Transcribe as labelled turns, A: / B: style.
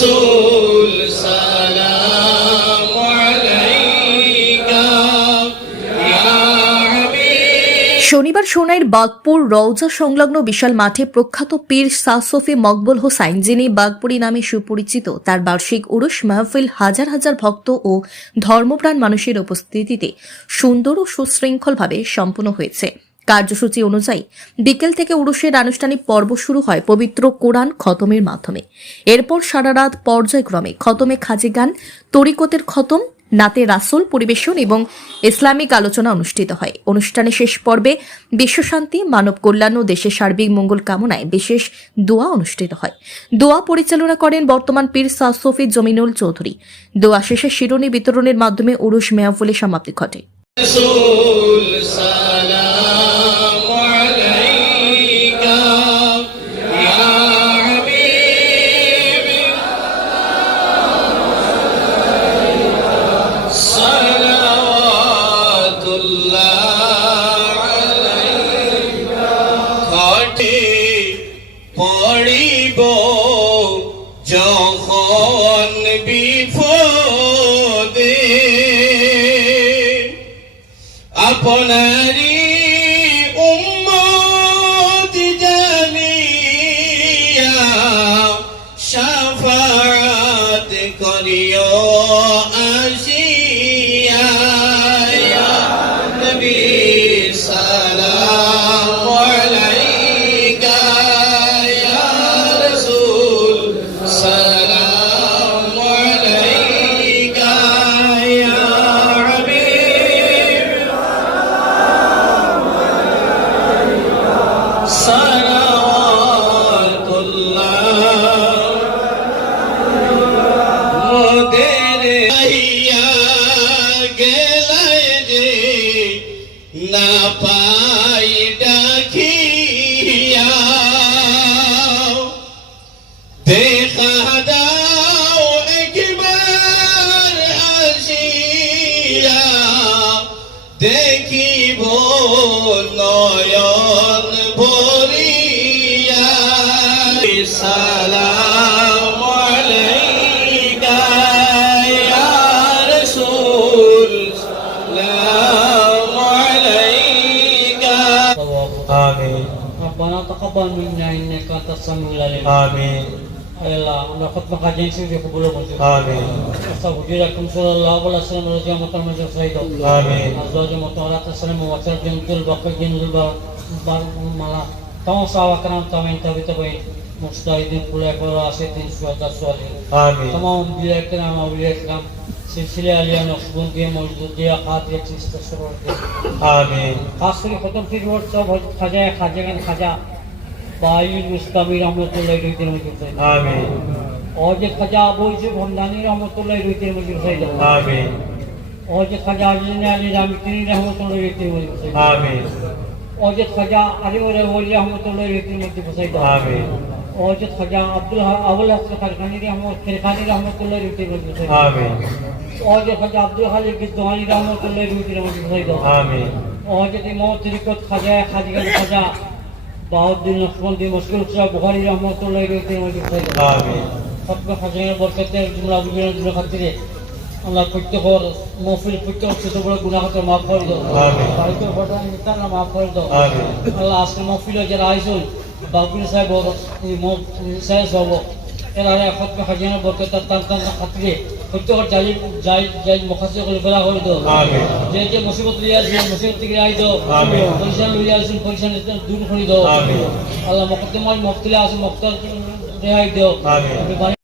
A: رسول سلام عليك يا حبيب
B: শনিবার সোনাইর বাগপুর রওজা সংলগ্ন বিশাল মাঠে প্রখ্যাত পীর সাসফি মকবুল হোসাইন যিনি বাগপুরি নামে সুপরিচিত তার বার্ষিক উরুস মাহফিল হাজার হাজার ভক্ত ও ধর্মপ্রাণ মানুষের উপস্থিতিতে সুন্দর ও সুশৃঙ্খলভাবে সম্পন্ন হয়েছে কার্যসূচি অনুযায়ী বিকেল থেকে উরুসের আনুষ্ঠানিক পর্ব শুরু হয় পবিত্র কোরআন খতমের মাধ্যমে। এরপর সারা রাত পর্যায়ক্রমে খতমে খাজে গান, তরিকতের খতম, নাতে রাসুল পরিবেশন এবং ইসলামিক আলোচনা অনুষ্ঠিত হয়। অনুষ্ঠানে শেষ পর্বে বিশ্বশান্তি মানব কল্যাণ ও দেশের সার্বিক মঙ্গল কামনায় বিশেষ দোয়া অনুষ্ঠিত হয়। দোয়া পরিচালনা করেন বর্তমান পীর সাসফি জমিনুল চৌধুরী। দোয়া শেষে শিরোনি বিতরণের মাধ্যমে উরুশ মেয়াফুলের সমাপ্তি ঘটে।
A: পড়িব যখন বিপদে। আপনারি উম্মত জানিয়া পাই ডাকিয়া। দেখা দাও একবার আসিয়া। দেখিব নয়ন
C: آمين
D: ربنا تقبل منا إنك أنت السميع العليم
C: آمين
D: يا الله আমরা খুতবা কাজে সিদ্ধি কবুল করুন
C: আমিন সব
D: হুজুরাকুম সাল্লাল্লাহু আলাইহি ওয়াসাল্লাম রাজিয়া মুতাম্মাজ সাইদ
C: আমিন
D: আজওয়াজ মুতাহারাত সালাম ওয়া সাজ্জান তুল বাকিন জিনুল বার মালা তাও সাওয়া کرام তামিন তাবিত বই মুস্তাহিদিন কুলা কুলা আসে তিন সুয়াদা সুয়ালিন
C: আমিন
D: তমাম বিয়া کرام আউলিয়া کرام سلسلة عليا مخزون دي موجود دي قادرة تستشعر
C: آمين
D: خاصة ختم في الوقت صاحب خجا خجا كان خجا بايل مستمي رحمة الله عليه دين مجيب سيد
C: آمين
D: اور جس خجا ابو یوسف ہمدانی رحمۃ اللہ علیہ دین
C: مجیب
D: سید آمین اور جس خجا علی علی رحمتین رحمۃ اللہ
C: علیہ
D: دین مجیب سید آمین اور جس خجا علی اور ولی
C: رحمۃ
D: اللہ علیہ دین مجیب سید آمین হজরত খাজা আব্দুল আবুল হাসান খানকানি রহমত খানকানি রহমতুল্লাহ রুটি
C: রহমতুল্লাহ
D: আমিন। হজরত খাজা আব্দুল খালিক বিদ্দানি রহমতুল্লাহ রুটি
C: রহমতুল্লাহ
D: আমিন। হজরত ইমাম তরিকত খাজা খাজা খাজা বাহাদুর নকশবন্দি মুশকিল খাজা বুখারী রহমতুল্লাহ রুটি রহমতুল্লাহ
C: আমিন।
D: সবকে খাজানের বরকতে জুমলা বুঝিয়ে জুমলা খাতিরে আল্লাহ প্রত্যেকর মহফিল প্রত্যেক ছোট বড় গুণাগত মাফ করে দাও।
C: আমিন।
D: ভারতের ঘটনা মিথ্যা না মাফ করে দাও।
C: আমিন।
D: আল্লাহ যারা আইসল balkin saya boros imam saya sobo elare akhat ka khajina barkat tan tan khatre khutto kar jali jai jai mukhasir kul fala hol
C: do
D: amin je je musibat liya je musibat tikri ai
C: do
D: amin parisan liya sun parisan tan dur
C: khoni
D: do amin allah muqaddim al muqtila as
C: muqtar
D: রে আই do amin